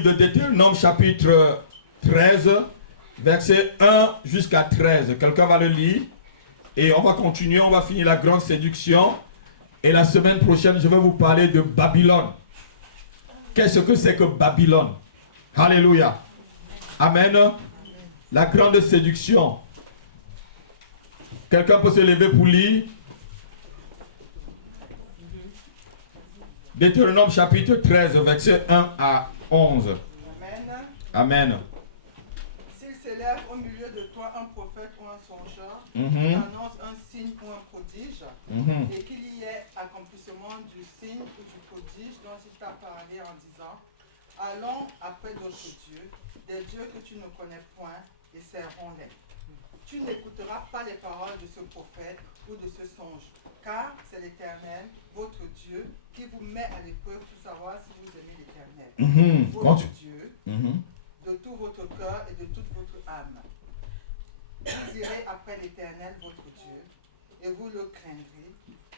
livre de Deutéronome chapitre 13, verset 1 jusqu'à 13. Quelqu'un va le lire. Et on va continuer, on va finir la grande séduction. Et la semaine prochaine, je vais vous parler de Babylone. Qu'est-ce que c'est que Babylone? Alléluia. Amen. La grande séduction. Quelqu'un peut se lever pour lire? Deutéronome chapitre 13, verset 1 à 11. Amen. Amen. S'il s'élève au milieu de toi un prophète ou un songeur, qui annonce un signe ou un prodige, et qu'il y ait accomplissement du signe ou du prodige dont il t'a parlé en disant, allons après d'autres dieux, des dieux que tu ne connais point, et servons-les. Tu n'écouteras pas les paroles de ce prophète ou de ce songe, car c'est l'Éternel, votre Dieu, qui vous met à l'épreuve pour savoir si vous aimez l'Éternel, votre Dieu, de tout votre cœur et de toute votre âme. Vous irez après l'Éternel, votre Dieu, et vous le craindrez,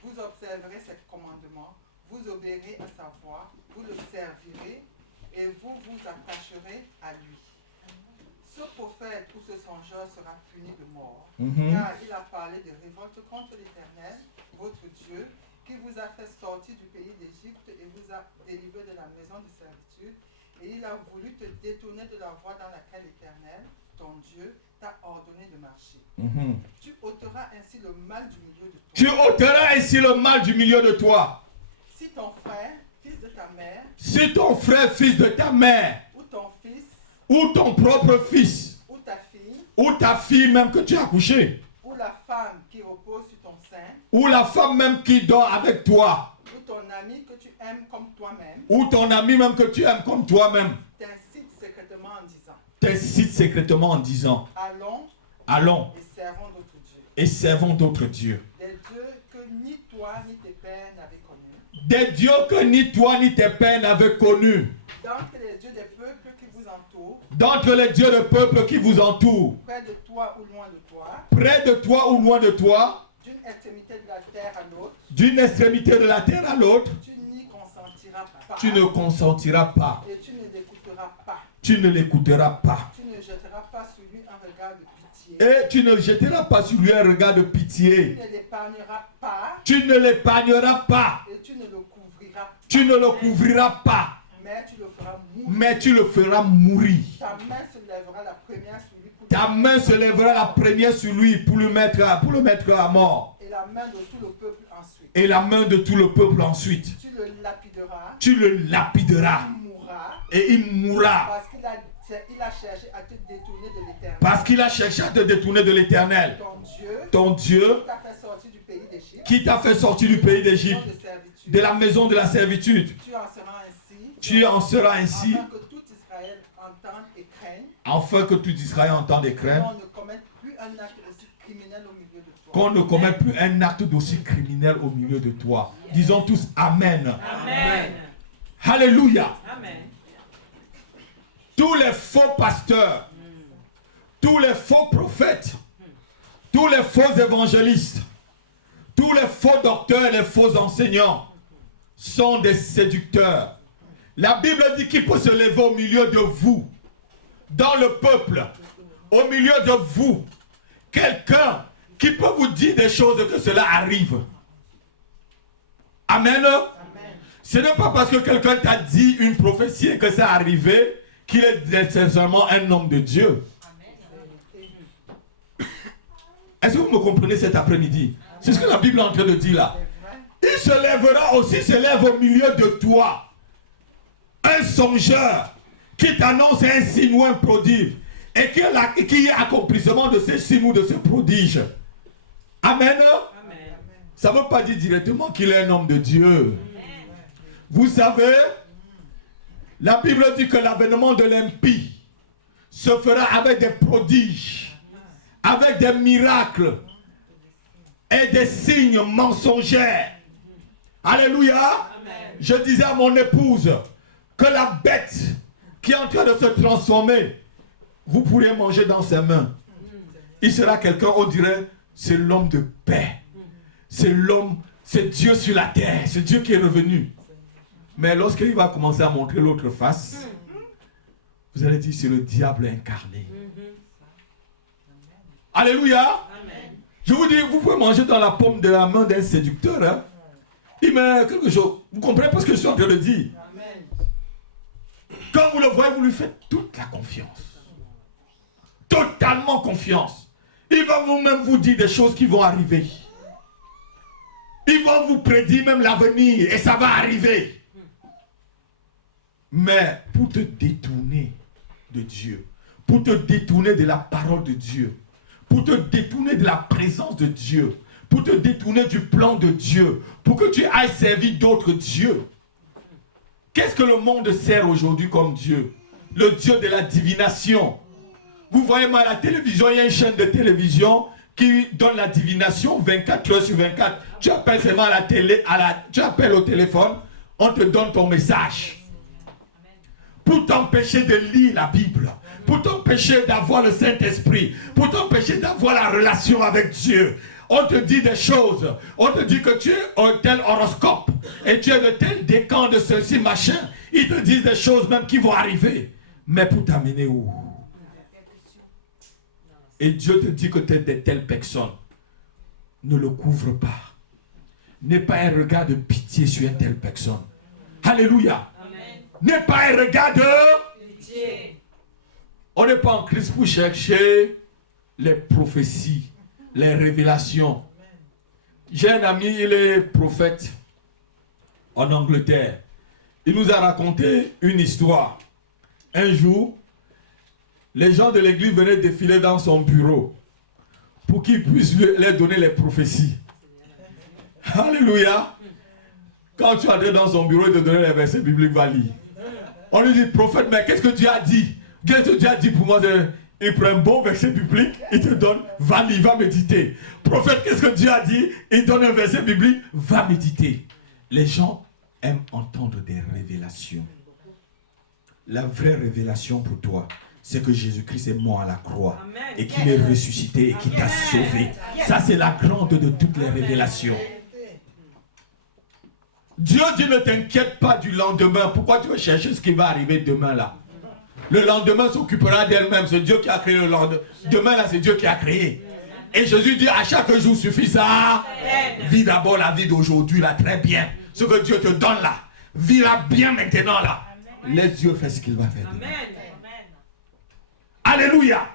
vous observerez ses commandements, vous obéirez à sa voix, vous le servirez, et vous vous attacherez à lui. Ce prophète ou ce songeur sera puni de mort, car il a parlé de révolte contre l'Éternel, votre Dieu, qui vous a fait sortir du pays d'Égypte et vous a délivré de la maison de servitude, et il a voulu te détourner de la voie dans laquelle l'Éternel, ton Dieu, t'a ordonné de marcher. Tu ôteras ainsi le mal du milieu de toi. Tu ôteras ainsi le mal du milieu de toi. Si ton frère, fils de ta mère, Si ton frère, fils de ta mère, ou ton fils, ou ton propre fils, ou ta fille même que tu as accouchée, ou la femme qui repose sur ton sein, ou la femme même qui dort avec toi, ou ton ami que tu aimes comme toi-même, ou ton ami même que tu aimes comme toi-même, t'incite secrètement en disant, t'incite secrètement en disant, allons allons et servons d'autres dieux. et servons d'autres dieux. Des dieux que ni toi ni tes pères n'avaient connus. Des dieux que ni toi ni tes pères n'avaient connus. D'entre les dieux des peuples qui vous entourent, D'entre les dieux de peuple qui vous entourent, près de toi ou loin de toi, près de toi ou loin de toi, d'une extrémité de la terre à l'autre, d'une extrémité de la terre à l'autre, tu n'y consentiras pas. tu ne consentiras pas. Et tu ne l'écouteras pas. Tu ne l'écouteras pas. Tu ne jetteras pas sur lui un regard de pitié. Et tu ne jetteras pas sur lui un regard de Tu pitié. ne l'épargneras pas. Tu ne l'épargneras pas. Et tu ne le couvriras pas. Tu ne le couvriras pas. Mais tu le feras mourir. Mais tu le feras mourir. Ta main se lèvera la première sur lui pour Ta main se lèvera la première sur lui pour le mettre à mort. et la main de tout le peuple ensuite. Et la main de tout le peuple ensuite. Tu le lapideras. Tu le lapideras. Il mourra. Et il mourra. Parce qu'il a cherché à te détourner de l'Éternel. Parce qu'il a cherché à te détourner de l'Éternel. Ton Dieu. Ton Dieu Qui t'a fait sortir du pays d'Égypte. qui t'a fait sortir du pays d'Égypte, de la maison de la servitude. Tu en seras ainsi. Tu en seras ainsi. Afin que tout Israël entende et craigne. Afin que tout Israël entende et craigne. Qu'on ne commette plus un acte aussi criminel au milieu de toi. Qu'on ne commette plus un acte d'aussi criminel au milieu de toi. Disons tous Amen. Amen. Alléluia. Amen. Tous les faux pasteurs, tous les faux prophètes, tous les faux évangélistes, tous les faux docteurs et les faux enseignants sont des séducteurs. La Bible dit qu'il peut se lever au milieu de vous, dans le peuple, au milieu de vous, quelqu'un qui peut vous dire des choses que cela arrive. Amen. Ce n'est pas parce que quelqu'un t'a dit une prophétie et que ça est arrivé qu'il est nécessairement un homme de Dieu. Est-ce que vous me comprenez cet après-midi? C'est ce que la Bible est en train de dire là. Il se lèvera aussi, se lève au milieu de toi. Un songeur qui t'annonce un signe ou un prodige et qui est accomplissement de ce signe ou de ce prodige. Amen. Ça ne veut pas dire directement qu'il est un homme de Dieu. Vous savez, la Bible dit que l'avènement de l'impie se fera avec des prodiges, avec des miracles et des signes mensongers. Alléluia. Amen. Je disais à mon épouse que la bête qui est en train de se transformer, vous pourrez manger dans ses mains. Il sera quelqu'un, on dirait, c'est l'homme de paix. C'est l'homme, c'est Dieu sur la terre, c'est Dieu qui est revenu. Mais lorsqu'il va commencer à montrer l'autre face, vous allez dire c'est le diable incarné. Alléluia. Amen. Je vous dis, vous pouvez manger dans la paume de la main d'un séducteur. Hein? Il met quelque chose. Vous comprenez pas ce que je suis en train de dire? Amen. Quand vous le voyez, vous lui faites toute la confiance. Totalement confiance. Il va vous-même vous dire des choses qui vont arriver. Il va vous prédire même l'avenir et ça va arriver. Mais pour te détourner de Dieu, pour te détourner de la parole de Dieu, pour te détourner de la présence de Dieu, pour te détourner du plan de Dieu, pour que tu ailles servir d'autres dieux. Qu'est-ce que le monde sert aujourd'hui comme Dieu? Le Dieu de la divination. Vous voyez moi à la télévision, il y a une chaîne de télévision qui donne la divination 24 heures sur 24. Tu appelles seulement à la télé, tu appelles au téléphone, on te donne ton message. Pour t'empêcher de lire la Bible, pour t'empêcher d'avoir le Saint-Esprit, pour t'empêcher d'avoir la relation avec Dieu. On te dit des choses, on te dit que tu es un tel horoscope, et tu es de tel décan de ceci, machin. Ils te disent des choses même qui vont arriver. Mais pour t'amener où? Et Dieu te dit que tu es de telle personne. Ne le couvre pas. N'aie pas un regard de pitié sur une telle personne. Alléluia. N'aie pas un regard de pitié. On n'est pas en Christ pour chercher les prophéties, les révélations. J'ai un ami, il est prophète en Angleterre. Il nous a raconté une histoire. Un jour, les gens de l'église venaient défiler dans son bureau pour qu'il puisse leur donner les prophéties. Alléluia. Quand tu entres dans son bureau et te donner les versets bibliques, va lire. On lui dit, prophète, mais qu'est-ce que Dieu a dit? Qu'est-ce que Dieu a dit pour moi? Il prend un bon verset biblique, il te donne, va lire, va méditer. Prophète, qu'est-ce que Dieu a dit? Il donne un verset biblique, va méditer. Les gens aiment entendre des révélations. La vraie révélation pour toi, c'est que Jésus-Christ est mort à la croix. Amen. Et qu'il est ressuscité et qu'il t'a sauvé. Ça, c'est la grande de toutes les révélations. Dieu dit, ne t'inquiète pas du lendemain. Pourquoi tu veux chercher ce qui va arriver demain là? Le lendemain s'occupera d'elle-même. C'est Dieu qui a créé le lendemain. Demain là, c'est Dieu qui a créé. Et Jésus dit, à chaque jour suffit ça. Vis d'abord la vie d'aujourd'hui là, très bien. Ce que Dieu te donne là. Vis-la bien maintenant là. Laisse Dieu faire ce qu'il va faire demain. Alléluia.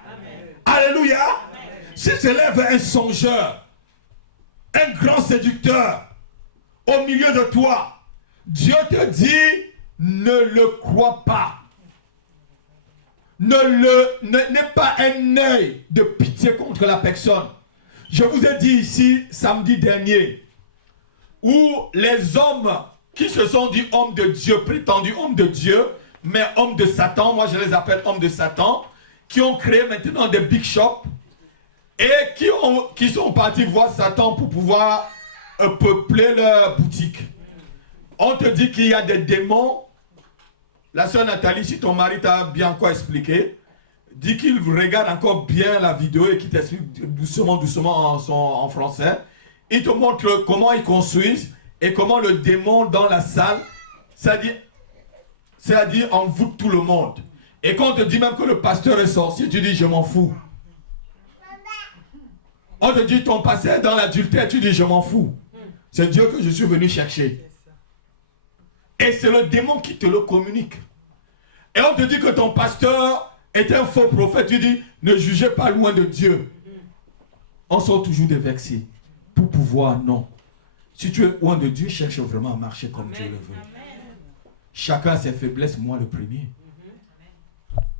Alléluia. Si se lève un songeur, un grand séducteur au milieu de toi, Dieu te dit, ne le crois pas. N'aie pas un œil de pitié contre la personne. Je vous ai dit ici, samedi dernier, où les hommes qui se sont dit hommes de Dieu, prétendus hommes de Dieu, mais hommes de Satan, moi je les appelle hommes de Satan, qui ont créé maintenant des big shops et qui sont partis voir Satan pour pouvoir peupler leur boutique. On te dit qu'il y a des démons. La sœur Nathalie, si ton mari t'a bien encore expliqué, dit qu'il regarde encore bien la vidéo et qu'il t'explique doucement en français. Il te montre comment ils construisent et comment le démon dans la salle, c'est-à-dire envoûte tout le monde. Et quand on te dit même que le pasteur est sorcier, tu dis je m'en fous. On te dit ton pasteur est dans l'adultère, tu dis je m'en fous. C'est Dieu que je suis venu chercher. Et c'est le démon qui te le communique. Et on te dit que ton pasteur est un faux prophète, tu dis ne jugez pas loin de Dieu. On sort toujours des versets. Pour pouvoir, non. Si tu es loin de Dieu, cherche vraiment à marcher comme Dieu le veut. Chacun a ses faiblesses, moi le premier.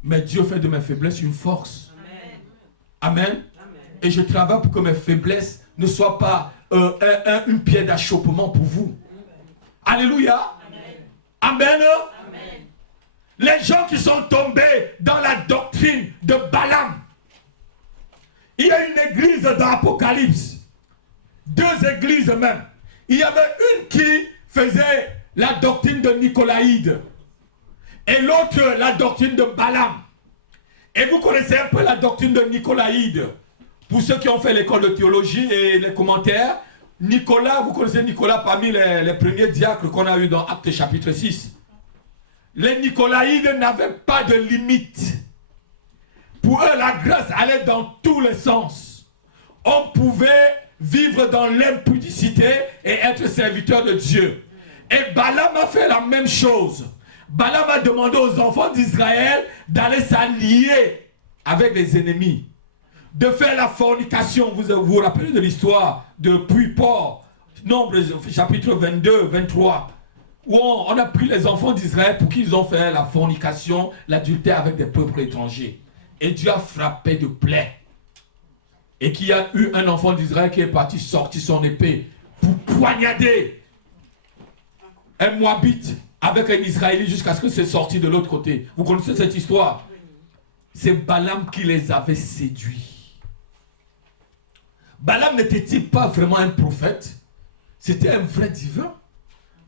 Mais Dieu fait de mes faiblesses une force. Amen. Et je travaille pour que mes faiblesses ne soient pas une pierre d'achoppement pour vous. Alléluia. Amen. Les gens qui sont tombés dans la doctrine de Balaam. Il y a une église dans l'Apocalypse. 2 églises même. Il y avait une qui faisait la doctrine de Nicolaïde. Et l'autre, la doctrine de Balaam. Et vous connaissez un peu la doctrine de Nicolaïde. Pour ceux qui ont fait l'école de théologie et les commentaires, Nicolas, vous connaissez Nicolas parmi les premiers diacres qu'on a eu dans Actes chapitre 6. les Nicolaïdes n'avaient pas de limite. Pour eux, la grâce allait dans tous les sens. On pouvait vivre dans l'impudicité et être serviteur de Dieu. Et Balaam a fait la même chose. Balaam a demandé aux enfants d'Israël d'aller s'allier avec les ennemis, de faire la fornication. Vous vous rappelez de l'histoire de Puy-Port, Nombre chapitre 22, 23, où on a pris les enfants d'Israël pour qu'ils ont fait la fornication, l'adultère avec des peuples étrangers. Et Dieu a frappé de plaie. Et qu'il y a eu un enfant d'Israël qui est parti sortir son épée pour poignarder un Moabite avec un Israélite jusqu'à ce que c'est sorti de l'autre côté. Vous connaissez cette histoire? C'est Balaam qui les avait séduits. Balaam n'était-il pas vraiment un prophète? C'était un vrai divin.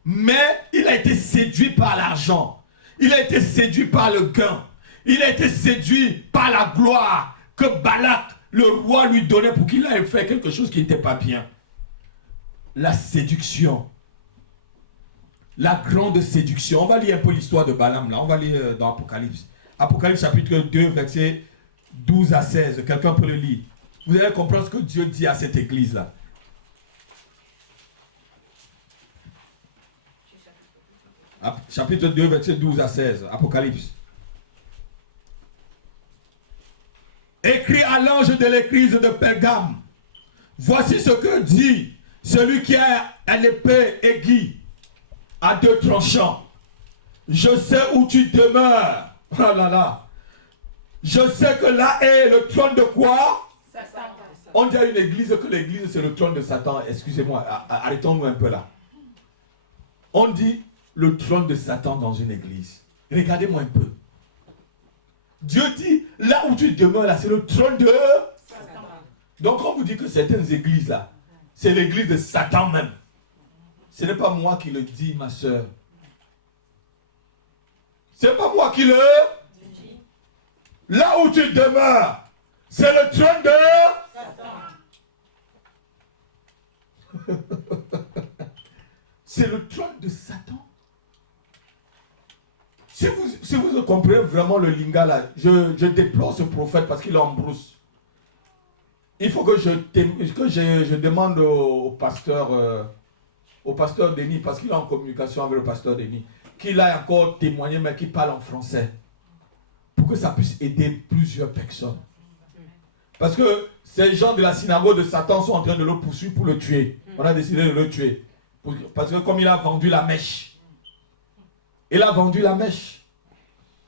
Mais il a été séduit par l'argent. Il a été séduit par le gain. Il a été séduit par la gloire que Balak, le roi, lui donnait pour qu'il aille faire quelque chose qui n'était pas bien. La séduction. La grande séduction. On va lire un peu l'histoire de Balaam là. On va lire dans Apocalypse. Apocalypse chapitre 2, versets 12 à 16. Quelqu'un peut le lire. Vous allez comprendre ce que Dieu dit à cette église là. Chapitre 2, versets 12 à 16. Apocalypse. Écrit à l'ange de l'église de Pergame. Voici ce que dit celui qui a l'épée aiguë à deux tranchants. Je sais où tu demeures. Oh là là. Je sais que là est le trône de quoi? Satan. On dit à une église que l'église c'est le trône de Satan. Excusez-moi, arrêtons-nous un peu là. On dit le trône de Satan dans une église. Regardez-moi un peu. Dieu dit, là où tu demeures là, c'est le trône de Satan. Donc on vous dit que certaines églises là, c'est l'église de Satan même. Ce n'est pas moi qui le dis, ma soeur. C'est pas moi qui le dis. Là où tu demeures, c'est le trône de Satan. C'est le trône de Satan. Si vous comprenez vraiment le linga là, je déplore ce prophète parce qu'il est en brousse. Il faut que je demande au pasteur Denis, parce qu'il est en communication avec le pasteur Denis, qu'il aille encore témoigner mais qu'il parle en français. Pour que ça puisse aider plusieurs personnes. Parce que ces gens de la synagogue de Satan sont en train de le poursuivre pour le tuer. On a décidé de le tuer. Parce que comme il a vendu la mèche, il a vendu la mèche.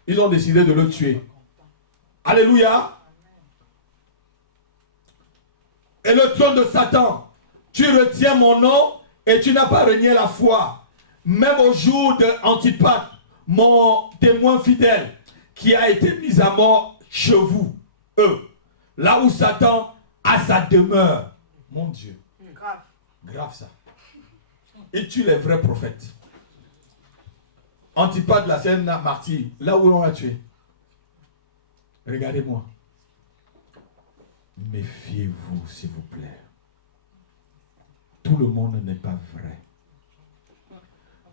Ils ont décidé de le tuer. Alléluia. Et le trône de Satan, tu retiens mon nom et tu n'as pas renié la foi. Même au jour de Antipatre, mon témoin fidèle, qui a été mis à mort chez vous, là où Satan a sa demeure. Mon Dieu. Grave. Grave ça. Il tue les vrais prophètes. Antipatre, la scène martyr, là où on l'a tué. Regardez-moi. Méfiez-vous, s'il vous plaît. Tout le monde n'est pas vrai.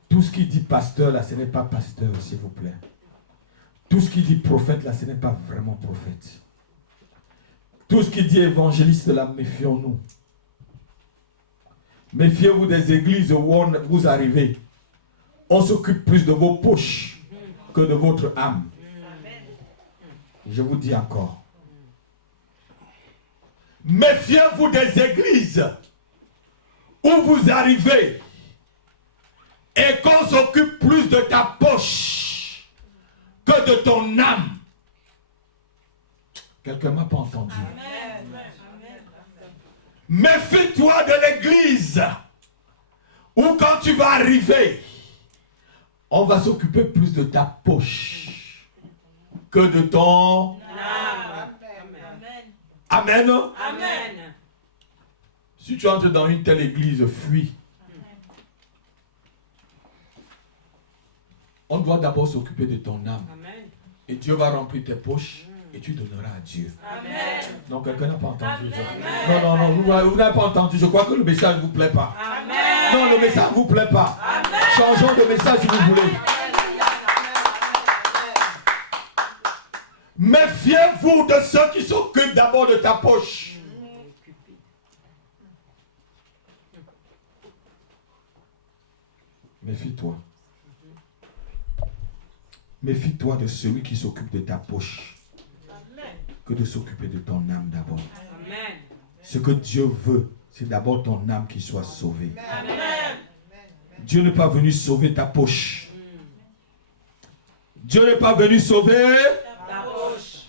Tout ce qui dit pasteur, là, ce n'est pas pasteur, s'il vous plaît. Tout ce qui dit prophète, là, ce n'est pas vraiment prophète. Tout ce qui dit évangéliste, là, méfions-nous. Méfiez-vous des églises où vous arrivez. On s'occupe plus de vos poches que de votre âme. Je vous dis encore. Méfiez-vous des églises où vous arrivez et qu'on s'occupe plus de ta poche que de ton âme. Quelqu'un ne m'a pas entendu. Méfie-toi de l'église où quand tu vas arriver, on va s'occuper plus de ta poche que de ton âme. Amen. Amen. Si tu entres dans une telle église, fuis. On doit d'abord s'occuper de ton âme. Amen. Et Dieu va remplir tes poches et tu donneras à Dieu. Amen. Donc quelqu'un n'a pas entendu. Amen. Non, vous n'avez pas entendu. Je crois que le message ne vous plaît pas. Amen. Non, le message ne vous plaît pas. Amen. Changeons de message si vous voulez. Méfiez-vous de ceux qui s'occupent d'abord de ta poche. Méfie-toi. Méfie-toi de celui qui s'occupe de ta poche que de s'occuper de ton âme d'abord. Ce que Dieu veut, c'est d'abord ton âme qui soit sauvée. Dieu n'est pas venu sauver ta poche. Dieu n'est pas venu sauver ta poche.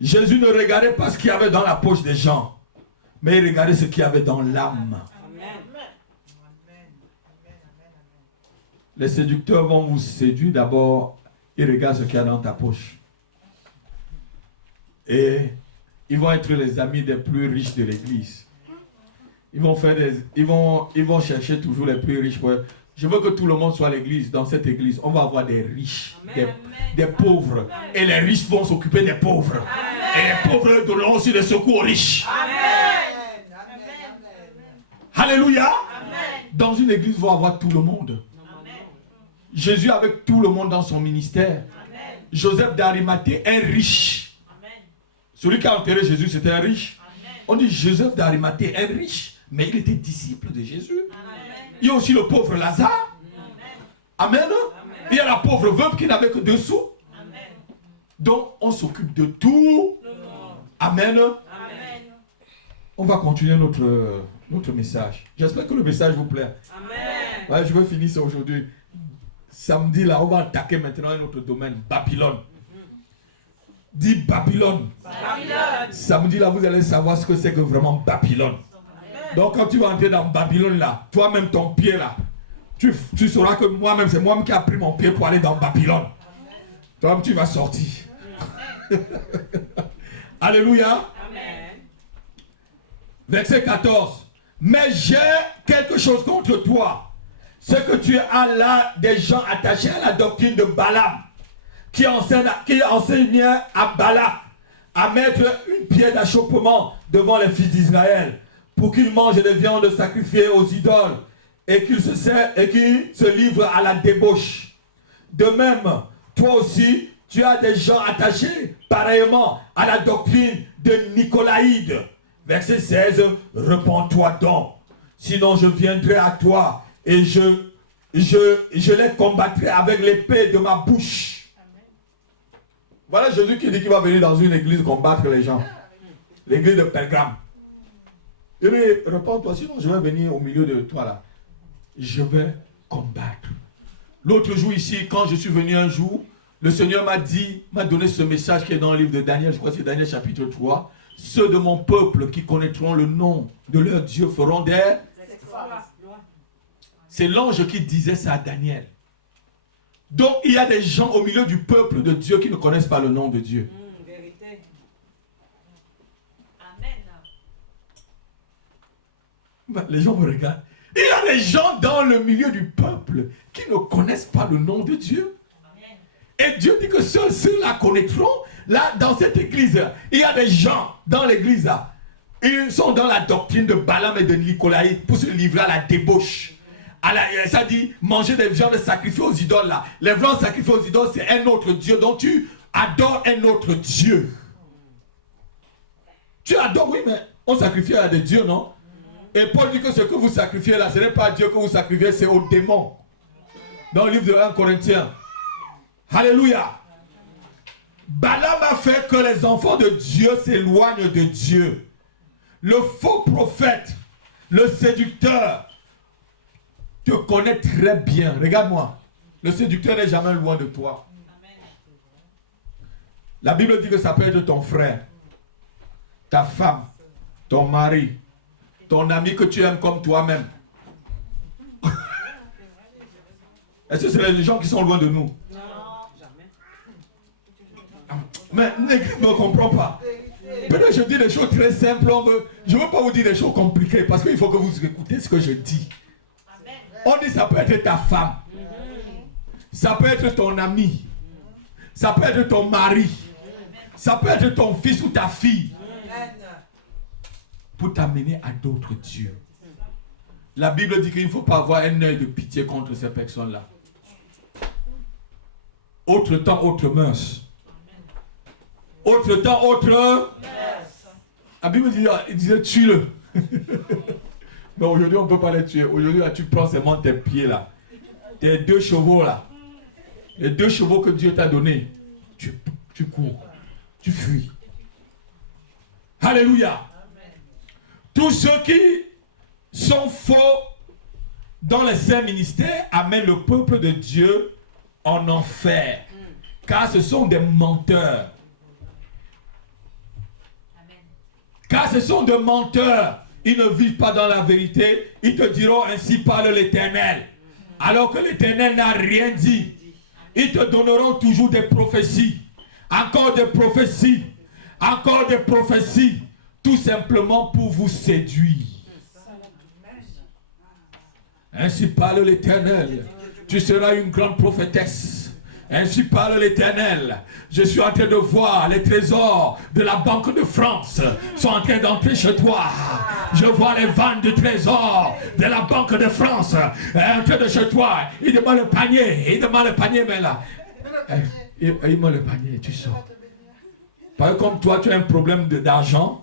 Jésus ne regardait pas ce qu'il y avait dans la poche des gens, mais il regardait ce qu'il y avait dans l'âme. Les séducteurs vont vous séduire d'abord. Ils regardent ce qu'il y a dans ta poche. Et ils vont être les amis des plus riches de l'église. Ils vont chercher toujours les plus riches. Je veux que tout le monde soit à l'église. Dans cette église, on va avoir des riches, des pauvres. Et les riches vont s'occuper des pauvres. Et les pauvres donneront aussi des secours aux riches. Alléluia. Dans une église, il faut avoir tout le monde. Jésus avec tout le monde dans son ministère. Joseph d'Arimathée, un riche. Celui qui a enterré Jésus, c'était un riche. On dit Joseph d'Arimathée, un riche. Mais il était disciple de Jésus. Il y a aussi le pauvre Lazare. Amen. Il y a la pauvre veuve qui n'avait que 2 sous. Donc, on s'occupe de tout. Amen. On va continuer notre message. J'espère que le message vous plaît. Ouais, je vais finir ça aujourd'hui. Samedi, là, on va attaquer maintenant un autre domaine. Babylone. Dis Babylone. Samedi, là, vous allez savoir ce que c'est que vraiment Babylone. Donc, quand tu vas entrer dans Babylone, là, toi-même, ton pied, là, tu sauras que moi-même, c'est moi-même qui a pris mon pied pour aller dans Babylone. Toi-même, tu vas sortir. Alléluia. Verset 14. Mais j'ai quelque chose contre toi. C'est que tu as là des gens attachés à la doctrine de Balaam, qui enseignait à Balak à mettre une pierre d'achoppement devant les fils d'Israël pour qu'ils mangent des viandes sacrifiées aux idoles et qu'ils se livrent à la débauche. De même, toi aussi, tu as des gens attachés pareillement à la doctrine de Nicolaïde. Verset 16, repens-toi donc, sinon je viendrai à toi et je les combattrai avec l'épée de ma bouche. Amen. Voilà Jésus qui dit qu'il va venir dans une église combattre les gens. L'église de Pergame. Il dit, repens-toi, sinon je vais venir au milieu de toi là. Je vais combattre. L'autre jour ici, quand je suis venu un jour, le Seigneur m'a donné ce message qui est dans le livre de Daniel, je crois que c'est Daniel chapitre 3. Ceux de mon peuple qui connaîtront le nom de leur Dieu feront des... C'est l'ange qui disait ça à Daniel. Donc il y a des gens au milieu du peuple de Dieu qui ne connaissent pas le nom de Dieu. Vérité. Amen. Les gens me regardent. Il y a des gens dans le milieu du peuple qui ne connaissent pas le nom de Dieu. Amen. Et Dieu dit que seuls ceux-là connaîtront. Là, dans cette église, il y a des gens dans l'église là. Ils sont dans la doctrine de Balaam et de Nicolaïde pour se livrer à la débauche. Ça dit manger des viandes sacrifiées aux idoles là. Les viandes sacrifiées aux idoles, c'est un autre Dieu. Donc tu adores un autre Dieu. Tu adores, oui, mais on sacrifie à des dieux, non? Et Paul dit que ce que vous sacrifiez là, ce n'est pas Dieu que vous sacrifiez, c'est au démon. Dans le livre de 1 Corinthiens. Alléluia. Balaam a fait que les enfants de Dieu s'éloignent de Dieu. Le faux prophète, le séducteur, te connaît très bien. Regarde-moi. Le séducteur n'est jamais loin de toi. La Bible dit que ça peut être ton frère, ta femme, ton mari, ton ami que tu aimes comme toi-même. Est-ce que c'est les gens qui sont loin de nous? Non, jamais. Mais l'Église ne comprend pas. Peut-être je dis des choses très simples. Je ne veux pas vous dire des choses compliquées parce qu'il faut que vous écoutez ce que je dis. On dit ça peut être ta femme. Ça peut être ton ami. Ça peut être ton mari. Ça peut être ton fils ou ta fille. Pour t'amener à d'autres dieux. La Bible dit qu'il ne faut pas avoir un œil de pitié contre ces personnes-là. Autre temps, autre mœurs. Autre temps, autre. La Bible disait tue-le. Mais aujourd'hui, on ne peut pas les tuer. Aujourd'hui, là, tu prends seulement tes pieds là. Tes 2 chevaux là. Les 2 chevaux que Dieu t'a donnés. Tu cours. Tu fuis. Alléluia. Tous ceux qui sont faux dans les saints ministères amènent le peuple de Dieu en enfer. Car ce sont des menteurs. Car ce sont des menteurs. Ils ne vivent pas dans la vérité. Ils te diront ainsi parle l'Éternel. Alors que l'Éternel n'a rien dit. Ils te donneront toujours des prophéties. Encore des prophéties. Encore des prophéties. Tout simplement pour vous séduire. Ainsi parle l'Éternel. Tu seras une grande prophétesse. Ainsi parle l'Éternel. Je suis en train de voir les trésors de la Banque de France sont en train d'entrer chez toi. Je vois les vannes de trésors de la Banque de France entrer de chez toi. Il demande le panier. Il demande le panier, mais là. Il demande le panier, tu sors. Parce que comme toi, tu as un problème d'argent,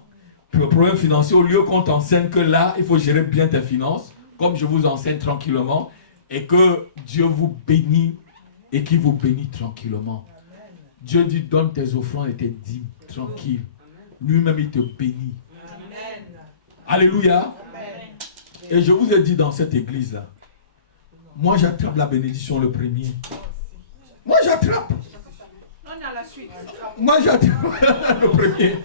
un problème financier, au lieu qu'on t'enseigne que là, il faut gérer bien tes finances, comme je vous enseigne tranquillement, et que Dieu vous bénit et qu'il vous bénit tranquillement. Amen. Dieu dit, donne tes offrandes et tes dîmes tranquille. Lui-même, il te bénit. Amen. Alléluia. Amen. Et je vous ai dit dans cette église-là, moi j'attrape la bénédiction le premier. Moi j'attrape. On est à la suite. Moi j'attrape le premier.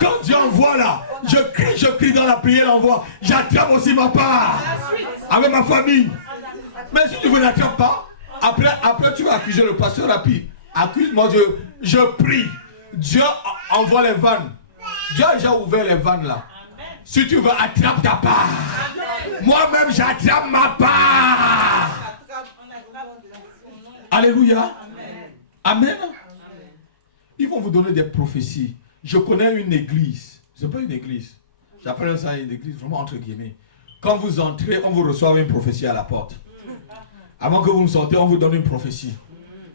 Quand Dieu envoie là, je crie dans la prière, envoie. J'attrape aussi ma part. Avec ma famille. Mais si tu ne l'attrapes pas, après tu vas accuser le pasteur rapide. Accuse-moi, je prie. Dieu envoie les vannes. Dieu a déjà ouvert les vannes là. Si tu veux, attrape ta part. Moi-même, j'attrape ma part. Alléluia. Amen. Ils vont vous donner des prophéties. Je connais une église. Ce n'est pas une église. J'appelle ça une église, vraiment entre guillemets. Quand vous entrez, on vous reçoit une prophétie à la porte. Avant que vous me sortez, on vous donne une prophétie.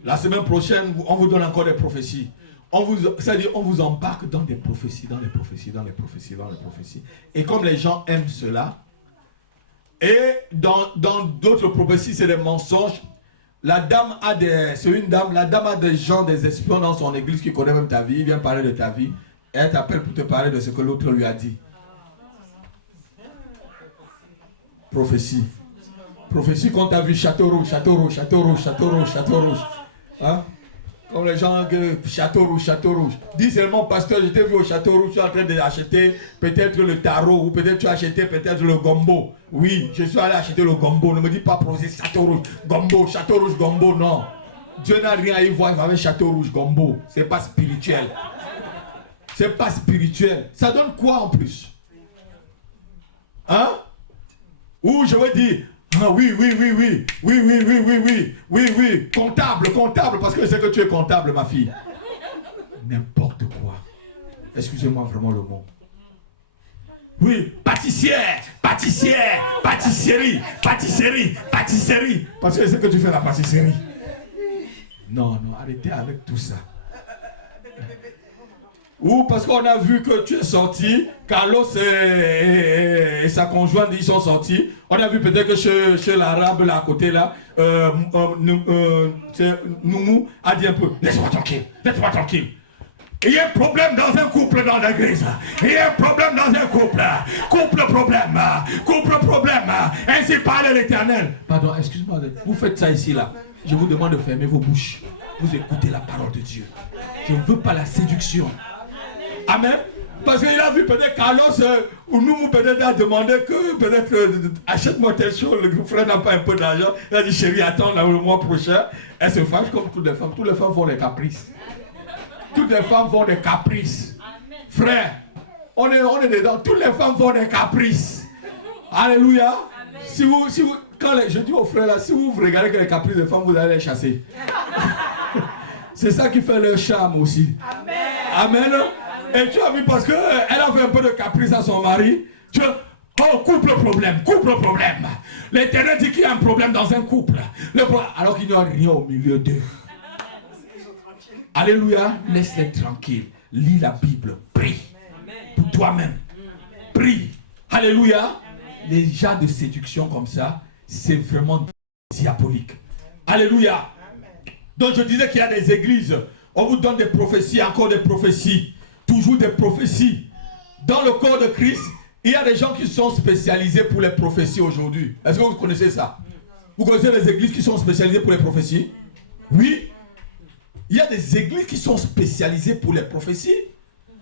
La semaine prochaine, on vous donne encore des prophéties. C'est-à-dire, on vous embarque dans des prophéties, dans les prophéties, dans les prophéties, dans les prophéties. Et comme les gens aiment cela, et dans d'autres prophéties, c'est des mensonges. La dame a des gens, des espions dans son église qui connaissent même ta vie. Il vient parler de ta vie. Et elle t'appelle pour te parler de ce que l'autre lui a dit. Prophétie. Prophétie qu'on t'a vu, château rouge, château rouge, château rouge, château rouge, château rouge. Hein? Comme les gens, château rouge, château rouge. Dis seulement, pasteur, je t'ai vu au château rouge, tu es en train d'acheter peut-être le tarot, ou peut-être tu as acheté peut-être le gombo. Oui, je suis allé acheter le gombo. Ne me dis pas prophétie, château rouge, gombo, non. Dieu n'a rien à y voir avec château rouge, gombo. C'est pas spirituel. C'est pas spirituel. Ça donne quoi en plus? Hein? Ou je veux dire, ah oui, comptable, parce que je sais que tu es comptable, ma fille. N'importe quoi. Excusez-moi vraiment le mot. Oui, pâtissière, pâtisserie. Parce que je sais que tu fais la pâtisserie. Non, arrêtez avec tout ça. Ou parce qu'on a vu que tu es sorti, Carlos et sa conjointe, ils sont sortis. On a vu peut-être que chez l'arabe là à côté là, Noumou a dit un peu, laisse-moi tranquille. Il y a un problème dans un couple dans l'église. Il y a un problème dans un couple. Couple problème. Ainsi parle l'Éternel. Pardon, excuse-moi, vous faites ça ici là. Je vous demande de fermer vos bouches. Vous écoutez la parole de Dieu. Je ne veux pas la séduction. Amen. Parce qu'il a vu peut-être Carlos ou nous peut-être a demandé que peut-être achète-moi telle chose. Le frère n'a pas un peu d'argent. Il a dit chérie, attends là, le mois prochain. Elle se fâche comme toutes les femmes. Toutes les femmes font des caprices. Toutes les femmes font des caprices. Frère, on est dedans. Toutes les femmes font des caprices. Alléluia. Si vous, je dis aux frères là, si vous regardez que les caprices des femmes, vous allez les chasser. C'est ça qui fait leur charme aussi. Amen. Et tu as vu parce qu'elle a fait un peu de caprice à son mari. Couple problème. L'Éternel dit qu'il y a un problème dans un couple. Alors qu'il n'y a rien au milieu d'eux. Alléluia. Laisse-les tranquilles. lis la Bible, prie. Pour toi-même. Prie. Alléluia. Les gens de séduction comme ça, c'est vraiment diabolique. Alléluia. Donc je disais qu'il y a des églises, on vous donne des prophéties, encore des prophéties, toujours des prophéties. Dans le corps de Christ, il y a des gens qui sont spécialisés pour les prophéties aujourd'hui. Est-ce que vous connaissez ça? Vous connaissez les églises qui sont spécialisées pour les prophéties? Oui. Il y a des églises qui sont spécialisées pour les prophéties.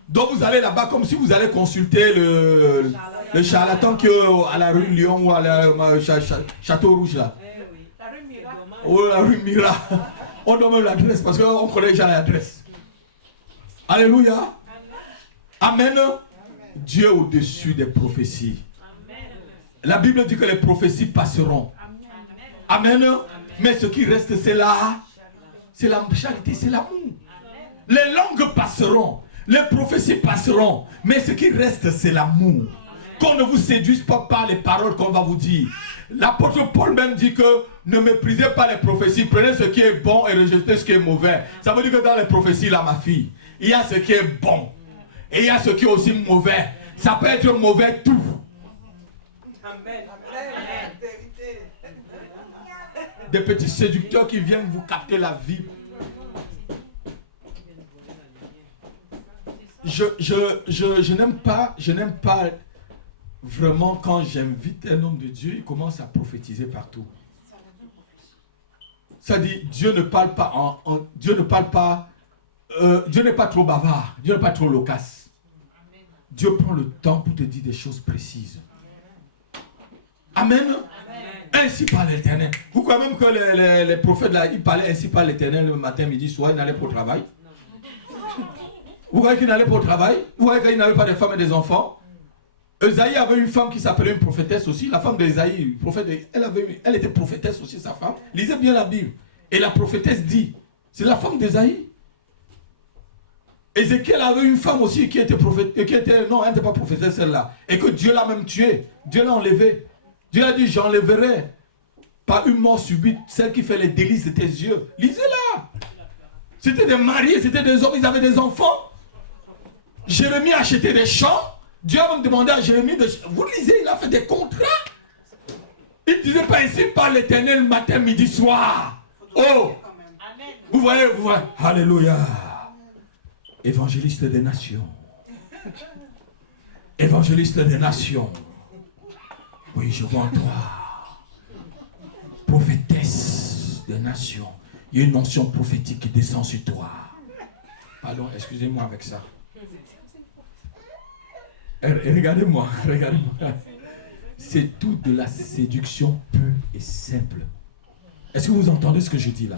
Donc vous allez là-bas comme si vous allez consulter le charlatan qui est à la rue Lyon ou à la Château Rouge là. La rue Mira. Ou la rue Mira. On donne même l'adresse parce qu'on connaît déjà l'adresse. Alléluia. Amen. Dieu au-dessus des prophéties. La Bible dit que les prophéties passeront. Amen. Mais ce qui reste, c'est là. C'est la charité, c'est l'amour. Les langues passeront. Les prophéties passeront. Mais ce qui reste, c'est l'amour. Qu'on ne vous séduise pas par les paroles qu'on va vous dire. L'apôtre Paul même dit que ne méprisez pas les prophéties. Prenez ce qui est bon et rejetez ce qui est mauvais. Ça veut dire que dans les prophéties, là, ma fille, il y a ce qui est bon. Et il y a ce qui est aussi mauvais. Ça peut être mauvais tout. Amen. Vérité. Des petits séducteurs qui viennent vous capter la vie. Je n'aime pas vraiment quand j'invite un homme de Dieu, il commence à prophétiser partout. Ça dit, Dieu ne parle pas Dieu n'est pas trop bavard, Dieu n'est pas trop loquace. Dieu prend le temps pour te dire des choses précises. Amen. Ainsi par l'Éternel. Vous croyez même que les prophètes là, ils parlaient ainsi par l'Éternel le matin, midi, soir, ils n'allaient pas au travail? Vous voyez qu'ils n'allaient pas au travail? Vous voyez qu'ils n'avaient pas de femmes et des enfants? Esaïe avait une femme qui s'appelait une prophétesse aussi. La femme d'Esaïe, elle était prophétesse aussi, sa femme. Lisez bien la Bible. Et la prophétesse dit, c'est la femme d'Esaïe. Ézéchiel avait une femme aussi qui était prophète, non, elle n'était pas prophétesse celle-là. Et que Dieu l'a même tuée. Dieu l'a enlevée. Dieu a dit, j'enlèverai par une mort subite celle qui fait les délices de tes yeux. Lisez-la. C'était des mariés, c'était des hommes, ils avaient des enfants. Jérémie achetait des champs. Dieu a même demandé à Jérémie de... Vous lisez, il a fait des contrats. Il ne disait pas ainsi par l'Éternel matin, midi, soir. Oh! Vous voyez. Alléluia. Évangéliste des nations. Évangéliste des nations. Oui, je vois en toi. Prophétesse des nations. Il y a une onction prophétique qui descend sur toi. Pardon, excusez-moi avec ça. Regardez-moi. C'est tout de la séduction pure et simple. Est-ce que vous entendez ce que je dis là?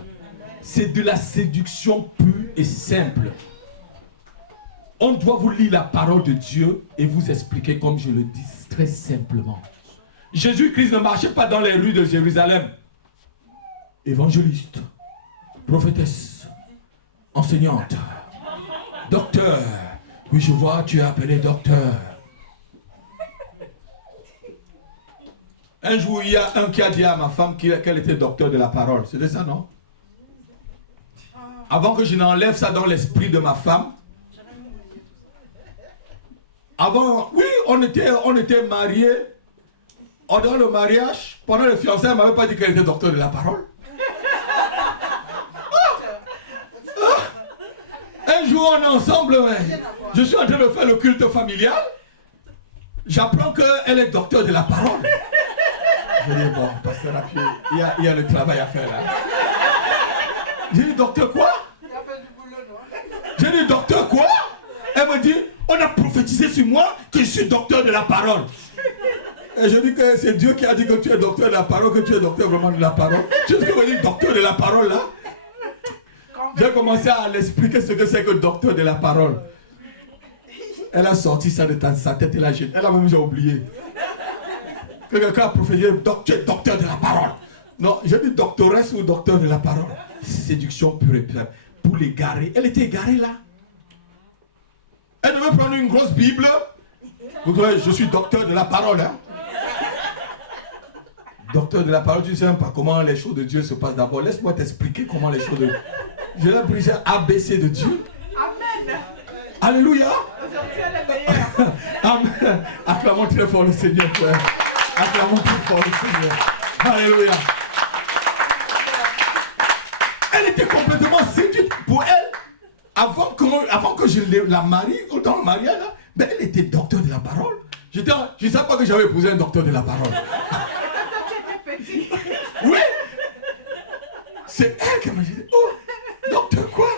C'est de la séduction pure et simple. On doit vous lire la parole de Dieu et vous expliquer comme je le dis très simplement. Jésus-Christ ne marchait pas dans les rues de Jérusalem. Évangéliste, prophétesse, enseignante, docteur. Oui, je vois, tu es appelé docteur. Un jour, il y a un qui a dit à ma femme qu'elle était docteur de la parole. C'était ça, non? Avant que je n'enlève ça dans l'esprit de ma femme. Avant, oui, on était mariés. Dans le mariage, pendant le fiançailles, elle ne m'avait pas dit qu'elle était docteur de la parole. Un jour, on est ensemble. Je suis en train de faire le culte familial. J'apprends qu'elle est docteur de la parole. Je dis, bon, pasteur Rapier, il y a le travail à faire là. J'ai dit, docteur quoi? J'ai dit, docteur quoi? Elle me dit, on a prophétisé sur moi que je suis docteur de la parole. Et je dis que c'est Dieu qui a dit que tu es docteur de la parole, que tu es docteur vraiment de la parole. Tu sais ce que veut dire docteur de la parole là? J'ai commencé à l'expliquer ce que c'est que docteur de la parole. Elle a sorti ça de sa tête et la jette. Elle a même déjà oublié. Que quelqu'un a prophétisé, docteur de la parole. Non, j'ai dit doctoresse ou docteur de la parole. Séduction pure et pure. Pour l'égarer. Elle était égarée là. Elle devait prendre une grosse Bible. Vous voyez, je suis docteur de la parole. Hein? Docteur de la parole, tu ne sais même pas comment les choses de Dieu se passent d'abord. Laisse-moi t'expliquer comment les choses de Dieu. Je l'ai pris ABC de Dieu. Amen. Alléluia. Aujourd'hui, elle est meilleure. Amen. Acclamons très fort le Seigneur, frère. Acclamons très fort le Seigneur. Alléluia. Elle était complètement séduite. Pour elle, avant que je la marie, dans le mariage, là, ben elle était docteur de la parole. Je ne savais pas que j'avais épousé un docteur de la parole. Tu étais petit. Oui. C'est elle qui m'a dit, oh, docteur quoi?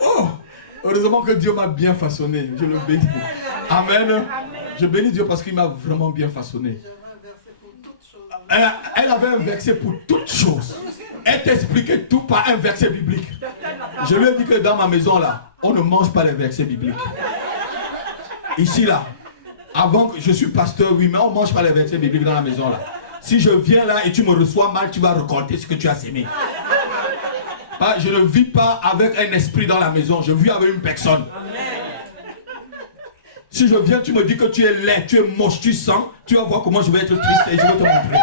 Oh, heureusement que Dieu m'a bien façonné. Je le bénis. Amen. Je bénis Dieu parce qu'il m'a vraiment bien façonné. Elle avait un verset pour toutes choses. Elle t'expliquait tout par un verset biblique. Je lui ai dit que dans ma maison là, on ne mange pas les versets bibliques. Ici là, avant que je suis pasteur, oui, mais on ne mange pas les versets bibliques dans la maison là. Si je viens là et tu me reçois mal, tu vas récolter ce que tu as sémé. Je ne vis pas avec un esprit dans la maison, je vis avec une personne. Si je viens, tu me dis que tu es laid, tu es moche, tu sens, tu vas voir comment je vais être triste et je vais te montrer.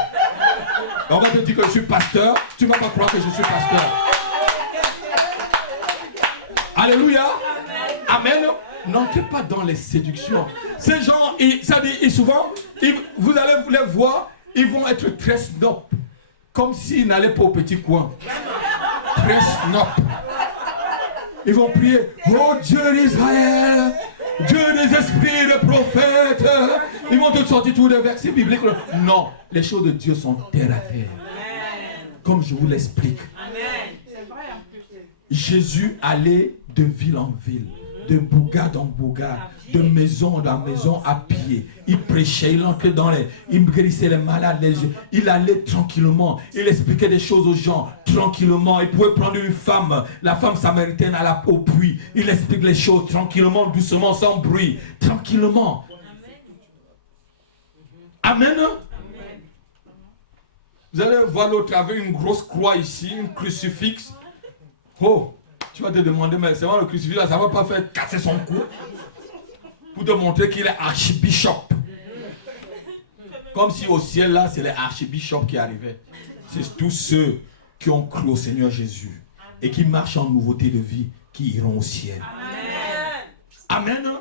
On va te dire que je suis pasteur, tu ne vas pas croire que je suis pasteur. Alléluia. Amen. N'entrez pas dans les séductions. Ces gens, souvent, vous allez les voir, ils vont être très snob. Comme s'ils n'allaient pas au petit coin. Très snob. Ils vont prier, oh Dieu d'Israël, Dieu des esprits, des prophètes. Ils vont te sortir tous les versets bibliques. Non, les choses de Dieu sont terre à terre. Comme je vous l'explique. Jésus allait de ville en ville, de bourgade en bourgade, de maison en maison à pied. Il prêchait, il entrait il guérissait les malades, il allait tranquillement, il expliquait des choses aux gens tranquillement. Il pouvait prendre une femme, la femme samaritaine au puits. Il explique les choses tranquillement, doucement, sans bruit, tranquillement. Amen. Vous allez voir l'autre avec une grosse croix ici, un crucifix. Oh, tu vas te demander, mais c'est vrai le crucifix là, ça ne va pas faire casser son cou pour te montrer qu'il est archbishop. Comme si au ciel là, c'est les archbishops qui arrivaient. C'est tous ceux qui ont cru au Seigneur Jésus et qui marchent en nouveauté de vie, qui iront au ciel. Amen. Amen.